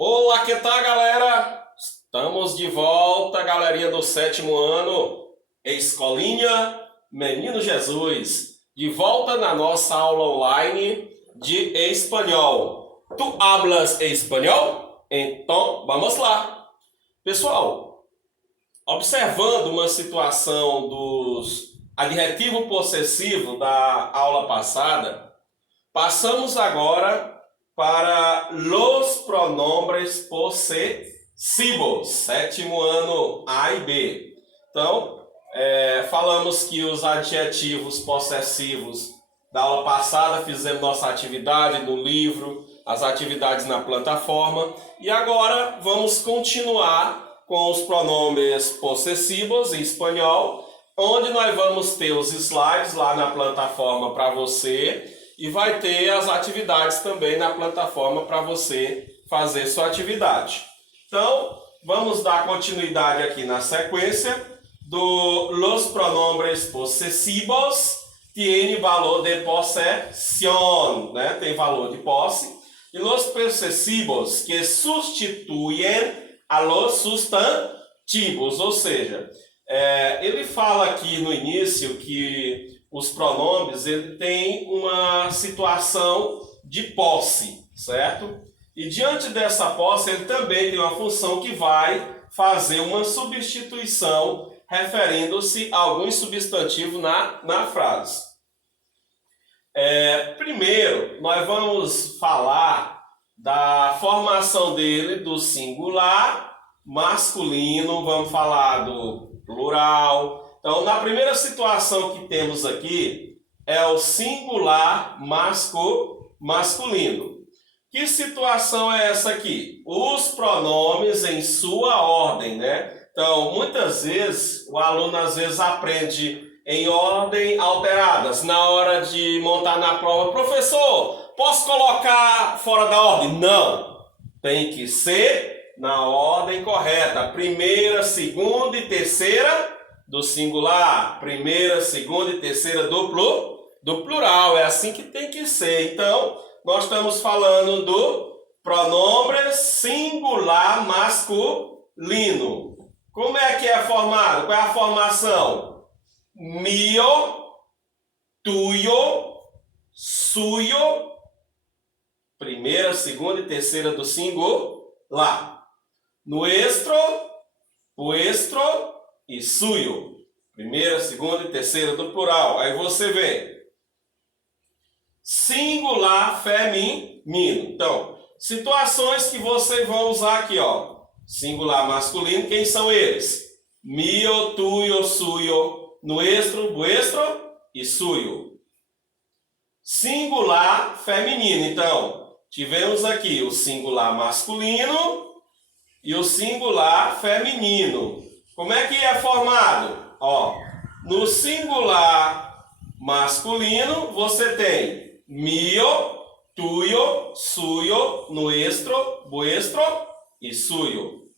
Olá, que tal, galera? Estamos de volta, galerinha do sétimo ano, Escolinha Menino Jesus, de volta na nossa aula online de espanhol. Tu hablas espanhol? Então, vamos lá. Pessoal, observando uma situação dos adjetivos possessivos da aula passada, passamos agora para los pronombres possessivos, sétimo ano A e B. Então, falamos que os adjetivos possessivos da aula passada, fizemos nossa atividade no livro, as atividades na plataforma, e agora vamos continuar com os pronomes possessivos em espanhol, onde nós vamos ter os slides lá na plataforma para você, e vai ter as atividades também na plataforma para você fazer sua atividade. Então, vamos dar continuidade aqui na sequência do los pronombres possessivos tiene valor de posesión, né? Tem valor de posse. E los possessivos que sustituem a los substantivos, ou seja, ele fala aqui no início que os pronomes ele tem uma situação de posse, certo? E diante dessa posse ele também tem uma função que vai fazer uma substituição referindo-se a algum substantivo na frase. Primeiro, nós vamos falar da formação dele do singular masculino, vamos falar do plural. Então, na primeira situação que temos aqui é o singular masculino. Que situação é essa aqui? Os pronomes em sua ordem, né? Então, muitas vezes, o aluno às vezes aprende em ordem alteradas. Na hora de montar na prova, professor, posso colocar fora da ordem? Não, tem que ser na ordem correta. Primeira, segunda e terceira do singular, primeira, segunda e terceira do plural, é assim que tem que ser. Então, nós estamos falando do pronome singular masculino. Como é que é formado? Qual é a formação? Mio, tuyo, suyo, primeira, segunda e terceira do singular. Nuestro, vuestro e suyo. Primeira, segunda e terceira do plural. Aí você vê. Singular feminino. Então, situações que vocês vão usar aqui, ó. Singular masculino, quem são eles? Mio, tuyo, suyo, nuestro, vuestro e suyo. Singular feminino. Então, tivemos aqui o singular masculino e o singular feminino. Como é que é formado? Ó, no singular masculino, você tem mio, tuyo, suyo, nuestro, vuestro e suyo.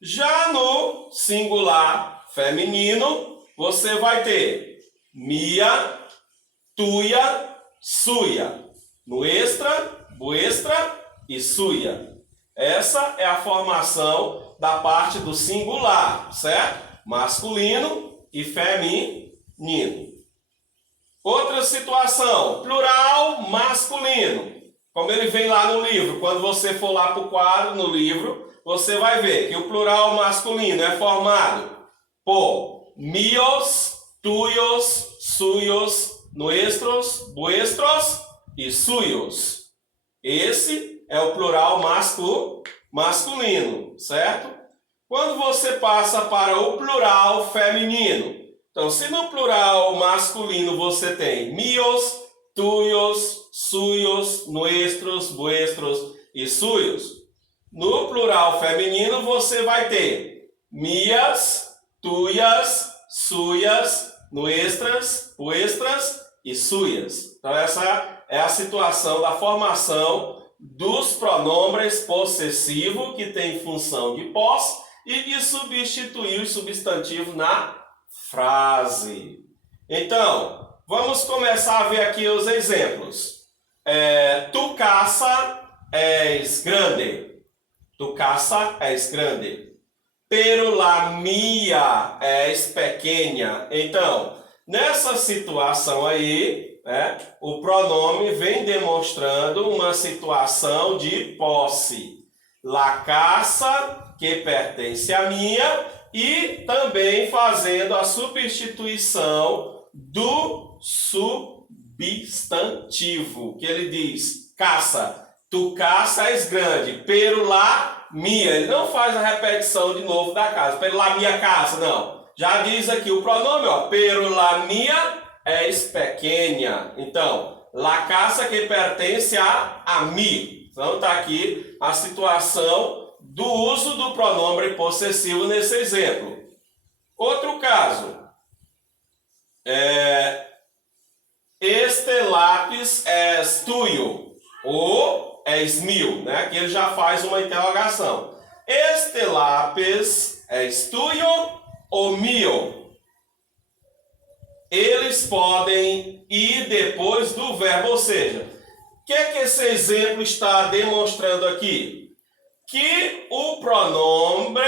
Já no singular feminino, você vai ter mia, tuya, suya, nuestra, vuestra e suya. Essa é a formação da parte do singular, certo? Masculino e feminino. Outra situação, plural masculino. Como ele vem lá no livro, quando você for lá para o quadro no livro, você vai ver que o plural masculino é formado por mios, tuyos, suyos, nuestros, vuestros e suyos. Esse é o plural masculino, certo? Quando você passa para o plural feminino, então se no plural masculino você tem mios, tuyos, suyos, nuestros, vuestros e suyos, no plural feminino você vai ter mias, tuyas, suyas, nuestras, vuestras e suyas. Então essa é a situação da formação dos pronomes possessivos, que tem função de posse e de substituir o substantivo na frase. Então, vamos começar a ver aqui os exemplos. Tu casa es grande. Tu casa és grande. Pero la mia és pequena. Então, nessa situação aí, né, o pronome vem demonstrando uma situação de posse. La casa, que pertence a minha, e também fazendo a substituição do substantivo, que ele diz, casa, tu casa és grande, pero la minha, ele não faz a repetição de novo da casa, pero la minha casa, não, já diz aqui o pronome, ó, pero la minha és pequena, então, la casa que pertence a mim. Então está aqui a situação do uso do pronome possessivo nesse exemplo. Outro caso. Este lápis és tuyo ou és meu, né? Aqui ele já faz uma interrogação. Este lápis és tuyo ou meu? Eles podem ir depois do verbo, ou seja, o que esse exemplo está demonstrando aqui? Que o pronome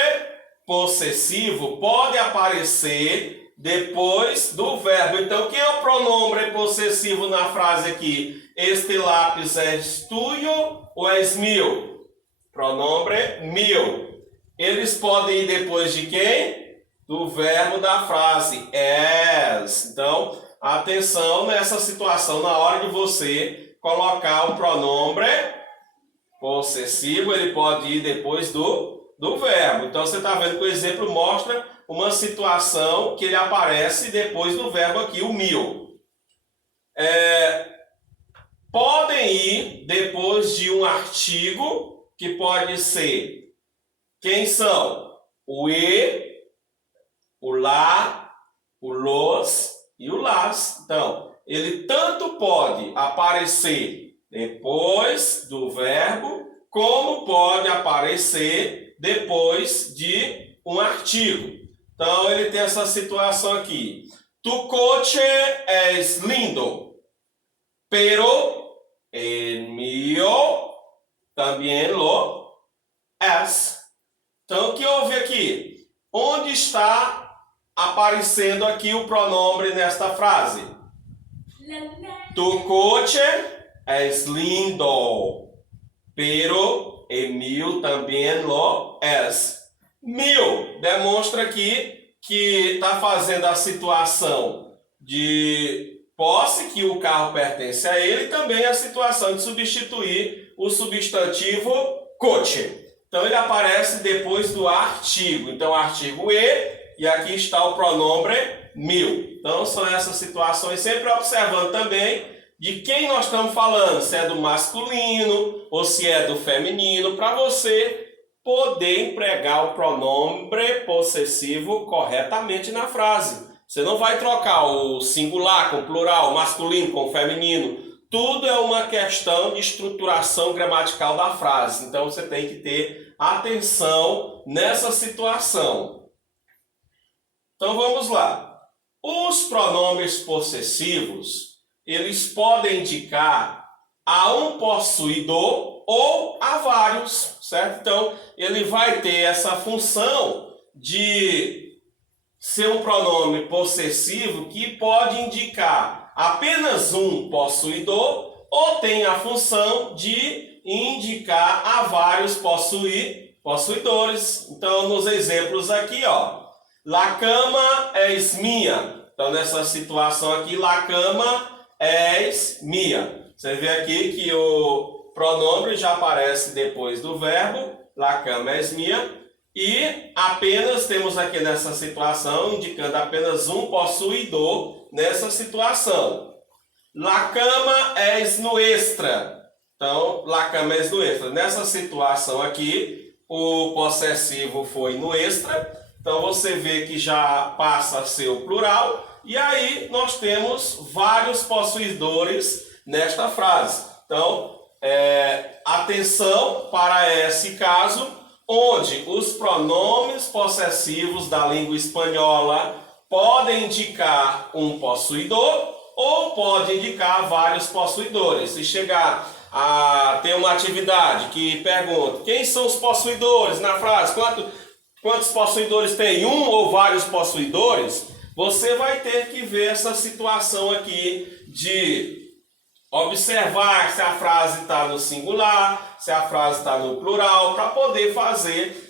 possessivo pode aparecer depois do verbo. Então, quem é o pronome possessivo na frase aqui? Este lápis és tuyo ou és meu? Pronome meu. Eles podem ir depois de quem? Do verbo da frase, és. Então, atenção nessa situação, na hora de você colocar o pronome possessivo, ele pode ir depois do verbo. Então, você está vendo que o exemplo mostra uma situação que ele aparece depois do verbo aqui, o meu. Podem ir depois de um artigo, que pode ser, quem são? O e, o lá, o los e o las. Então, ele tanto pode aparecer depois do verbo, como pode aparecer depois de um artigo. Então, ele tem essa situação aqui. Tu coche es lindo, pero el mío también lo es. Então, o que houve aqui? Onde está aparecendo aqui o pronome nesta frase? Tu coche es lindo, pero el mío también lo es. Meu demonstra aqui que está fazendo a situação de posse, que o carro pertence a ele, e também a situação de substituir o substantivo coche. Então ele aparece depois do artigo. Então artigo e aqui está o pronome meu. Então são essas situações, sempre observando também de quem nós estamos falando, se é do masculino ou se é do feminino, para você poder empregar o pronome possessivo corretamente na frase. Você não vai trocar o singular com o plural, o masculino com o feminino. Tudo é uma questão de estruturação gramatical da frase. Então você tem que ter atenção nessa situação. Então vamos lá. Os pronomes possessivos, eles podem indicar a um possuidor ou a vários, certo? Então, ele vai ter essa função de ser um pronome possessivo que pode indicar apenas um possuidor ou tem a função de indicar a vários possuidores. Então, nos exemplos aqui, ó, la cama és minha. Então, nessa situação aqui, la cama és minha. Você vê aqui que o pronome já aparece depois do verbo, la cama és minha, e apenas temos aqui nessa situação, indicando apenas um possuidor nessa situação. La cama és nuestra. Então, la cama és nuestra. Nessa situação aqui, o possessivo foi nuestra. Então, você vê que já passa a ser o plural. E aí, nós temos vários possuidores nesta frase. Então, atenção para esse caso, onde os pronomes possessivos da língua espanhola podem indicar um possuidor ou pode indicar vários possuidores. Se chegar ter uma atividade que pergunta quem são os possuidores na frase, quantos possuidores tem, um ou vários possuidores, você vai ter que ver essa situação aqui de observar se a frase está no singular, se a frase está no plural, para poder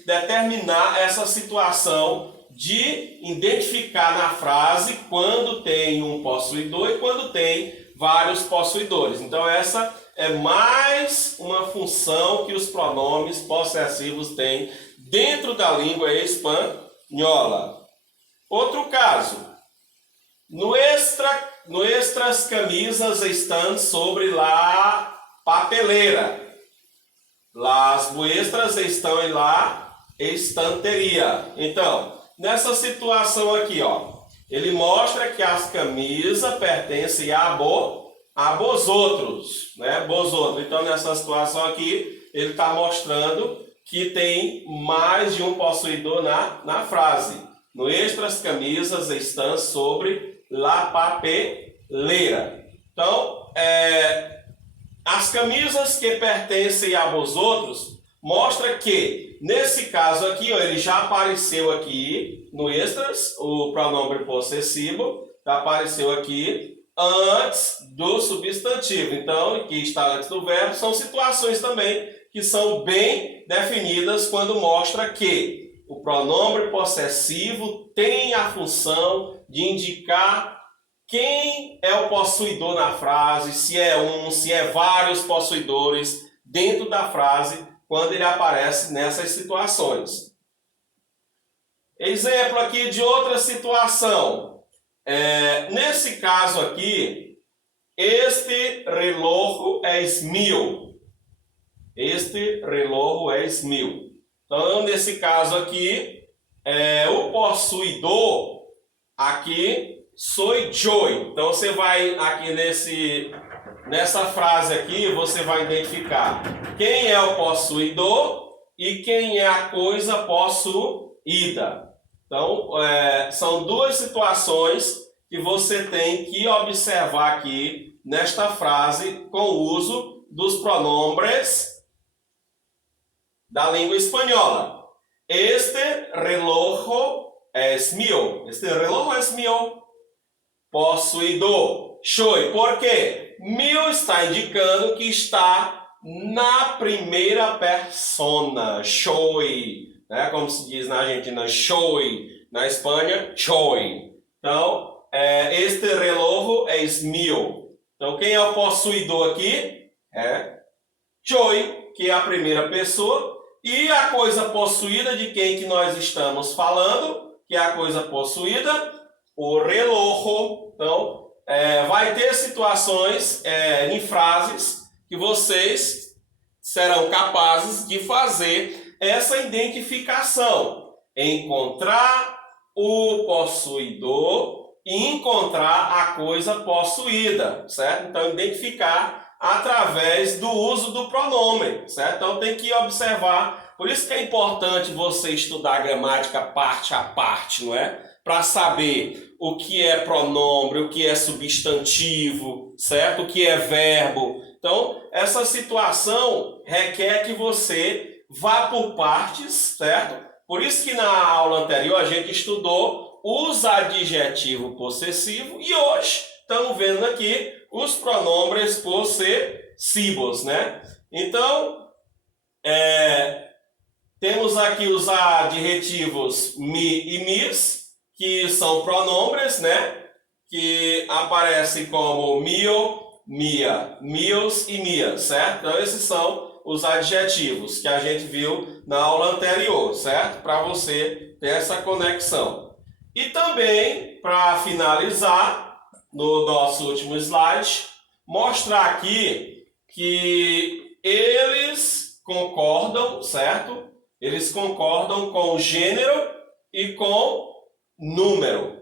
determinar essa situação de identificar na frase quando tem um possuidor e quando tem vários possuidores. Então essa é mais uma função que os pronomes possessivos têm dentro da língua espanhola. Outro caso, nuestras camisas estão sobre la papelera. Las vuestras estão em la estanteria. Então, nessa situação aqui, ó, ele mostra que as camisas pertencem a vosotros, né? Vosotros. Então, nessa situação aqui, ele está mostrando que tem mais de um possuidor na frase. Nuestras camisas estão sobre la papelera. Então, as camisas que pertencem a vosotros mostra que, nesse caso aqui, ó, ele já apareceu aqui, nuestras, o pronome possessivo, já apareceu aqui antes do substantivo. Então, que está antes do verbo, são situações também que são bem definidas quando mostra que o pronome possessivo tem a função de indicar quem é o possuidor na frase, se é um, se é vários possuidores dentro da frase, quando ele aparece nessas situações. Exemplo aqui de outra situação. Nesse caso aqui, este reloj es mío. Este reloj es mío. Então, nesse caso aqui, o possuidor aqui sou eu. Então, você vai aqui nessa frase aqui, você vai identificar quem é o possuidor e quem é a coisa possuída. Então, são duas situações que você tem que observar aqui nesta frase com o uso dos pronombres da língua espanhola. Este reloj es mío. Este reloj es mío. Possuidor. Soy. Por quê? Mío está indicando que está na primeira persona. Soy. Né? Como se diz na Argentina, soy. Na Espanha, soy. Então, este reloj es mío. Então, quem é o possuidor aqui? Soy, que é a primeira pessoa. E a coisa possuída de quem que nós estamos falando, que é a coisa possuída, o reloj. Então, vai ter situações em frases que vocês serão capazes de fazer essa identificação. Encontrar o possuidor e encontrar a coisa possuída, certo? Então, identificar através do uso do pronome, certo? Então tem que observar, por isso que é importante você estudar a gramática parte a parte, não é? Para saber o que é pronome, o que é substantivo, certo? O que é verbo. Então, essa situação requer que você vá por partes, certo? Por isso que na aula anterior a gente estudou os adjetivos possessivos e hoje estamos vendo aqui os pronomes possessivos, né? Então, temos aqui os adjetivos mi e mis, que são pronomes, né? Que aparecem como mio, mia, mios e mias, certo? Então, esses são os adjetivos que a gente viu na aula anterior, certo? Para você ter essa conexão. E também, para finalizar, no nosso último slide, mostrar aqui que eles concordam, certo? Eles concordam com o gênero e com número.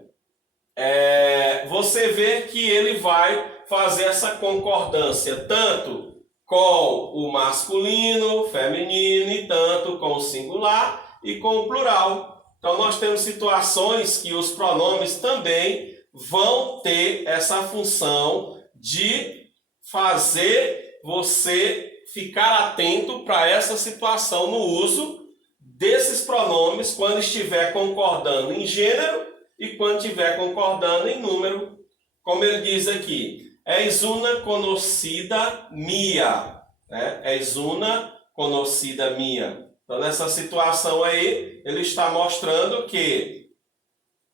Você vê que ele vai fazer essa concordância tanto com o masculino, feminino, e tanto com o singular e com o plural. Então, nós temos situações que os pronomes também vão ter essa função de fazer você ficar atento para essa situação no uso desses pronomes quando estiver concordando em gênero e quando estiver concordando em número, como ele diz aqui. És una conhecida minha, né? És una conhecida minha. Então, nessa situação aí, ele está mostrando que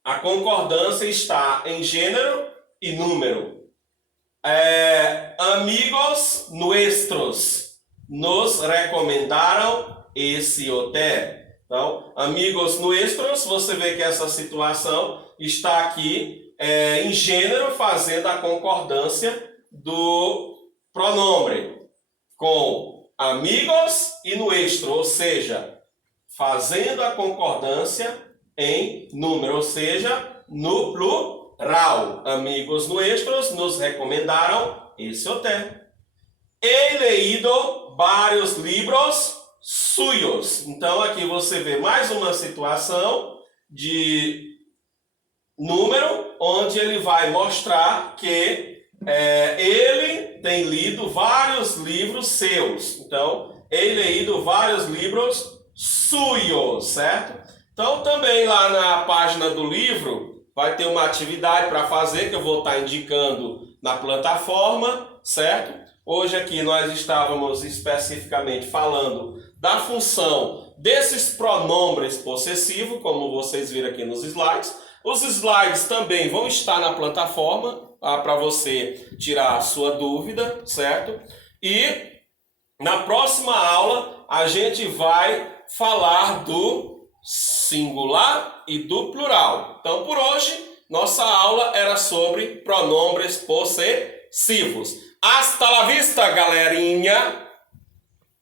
a concordância está em gênero e número. Amigos nuestros nos recomendaram esse hotel. Então, amigos nuestros, você vê que essa situação está aqui em gênero, fazendo a concordância do pronome com amigos e nuestro, ou seja, fazendo a concordância em número, ou seja, no plural. Amigos nuestros nos recomendaram esse hotel. He leído vários livros suyos. Então, aqui você vê mais uma situação de número, onde ele vai mostrar que ele tem lido vários livros seus. Então, he leído vários livros suyos, certo? Então, também lá na página do livro, vai ter uma atividade para fazer, que eu vou estar indicando na plataforma, certo? Hoje aqui nós estávamos especificamente falando da função desses pronomes possessivos, como vocês viram aqui nos slides. Os slides também vão estar na plataforma, para você tirar a sua dúvida, certo? E na próxima aula a gente vai falar do singular e do plural. Então, por hoje, nossa aula era sobre pronomes possessivos. Hasta la vista, galerinha!